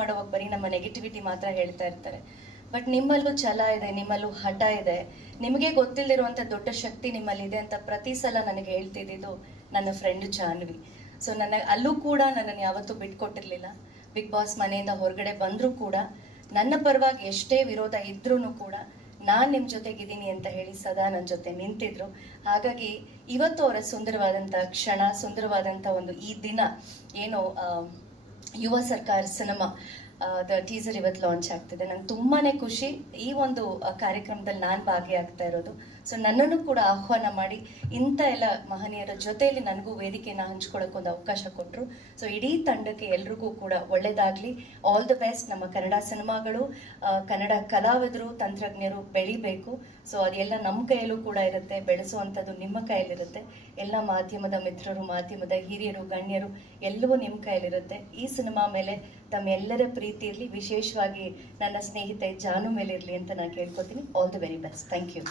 ಮಾಡುವಾಗ ಬರೀ ನಮ್ಮ ನೆಗೆಟಿವಿಟಿ ಮಾತ್ರ ಹೇಳ್ತಾ ಇರ್ತಾರೆ. ಬಟ್ ನಿಮ್ಮಲ್ಲೂ ಛಲ ಇದೆ, ನಿಮ್ಮಲ್ಲೂ ಹಠ ಇದೆ, ನಿಮಗೆ ಗೊತ್ತಿಲ್ಲದಿರುವಂಥ ದೊಡ್ಡ ಶಕ್ತಿ ನಿಮ್ಮಲ್ಲಿದೆ ಅಂತ ಪ್ರತಿ ಸಲ ನನಗೆ ಹೇಳ್ತಿದ್ದು ನನ್ನ ಫ್ರೆಂಡ್ ಜಾನ್ವಿ. ಸೊ ಅಲ್ಲೂ ಕೂಡ ನನ್ನನ್ನು ಯಾವತ್ತೂ ಬಿಟ್ಕೊಟ್ಟಿರ್ಲಿಲ್ಲ. ಬಿಗ್ ಬಾಸ್ ಮನೆಯಿಂದ ಹೊರಗಡೆ ಬಂದರೂ ಕೂಡ ನನ್ನ ಪರವಾಗಿ ಎಷ್ಟೇ ವಿರೋಧ ಇದ್ರೂ ಕೂಡ ನಾನು ನಿಮ್ಮ ಜೊತೆಗಿದ್ದೀನಿ ಅಂತ ಹೇಳಿ ಸದಾ ನನ್ನ ಜೊತೆ ನಿಂತಿದ್ರು. ಹಾಗಾಗಿ ಇವತ್ತು ಅವರ ಸುಂದರವಾದಂಥ ಕ್ಷಣ, ಸುಂದರವಾದಂಥ ಒಂದು ಈ ದಿನ ಏನು ಯುವ ಸರ್ಕಾರ ಸಿನಿಮಾ ಟೀಸರ್ ಇವತ್ತು ಲಾಂಚ್ ಆಗ್ತಿದೆ. ನಂಗೆ ತುಂಬಾನೇ ಖುಷಿ ಈ ಒಂದು ಕಾರ್ಯಕ್ರಮದಲ್ಲಿ ನಾನು ಭಾಗಿಯಾಗ್ತಾ ಇರೋದು. ಸೊ ನನ್ನನ್ನು ಕೂಡ ಆಹ್ವಾನ ಮಾಡಿ ಇಂಥ ಎಲ್ಲ ಮಹನೀಯರ ಜೊತೆಯಲ್ಲಿ ನನಗೂ ವೇದಿಕೆಯನ್ನು ಹಂಚ್ಕೊಳ್ಳೋಕೆ ಒಂದು ಅವಕಾಶ ಕೊಟ್ಟರು. ಸೊ ಇಡೀ ತಂಡಕ್ಕೆ ಎಲ್ರಿಗೂ ಕೂಡ ಒಳ್ಳೇದಾಗ್ಲಿ, ಆಲ್ ದ ಬೆಸ್ಟ್. ನಮ್ಮ ಕನ್ನಡ ಸಿನಿಮಾಗಳು, ಕನ್ನಡ ಕಲಾವಿದರು, ತಂತ್ರಜ್ಞರು ಬೆಳಿಬೇಕು. ಸೊ ಅದೆಲ್ಲ ನಮ್ಮ ಕೈಯಲ್ಲೂ ಕೂಡ ಇರುತ್ತೆ, ಬೆಳೆಸುವಂಥದ್ದು ನಿಮ್ಮ ಕೈಯಲ್ಲಿರುತ್ತೆ. ಎಲ್ಲ ಮಾಧ್ಯಮದ ಮಿತ್ರರು, ಮಾಧ್ಯಮದ ಹಿರಿಯರು, ಗಣ್ಯರು ಎಲ್ಲವೂ ನಿಮ್ಮ ಕೈಯಲ್ಲಿರುತ್ತೆ. ಈ ಸಿನಿಮಾ ಮೇಲೆ ತಮ್ಮೆಲ್ಲರ ಪ್ರೀತಿ ಇರಲಿ, ವಿಶೇಷವಾಗಿ ನನ್ನ ಸ್ನೇಹಿತೆ ಜಾನು ಮೇಲೆ ಇರಲಿ ಅಂತ ನಾನು ಕೇಳ್ಕೊತೀನಿ. All the very best. Thank you.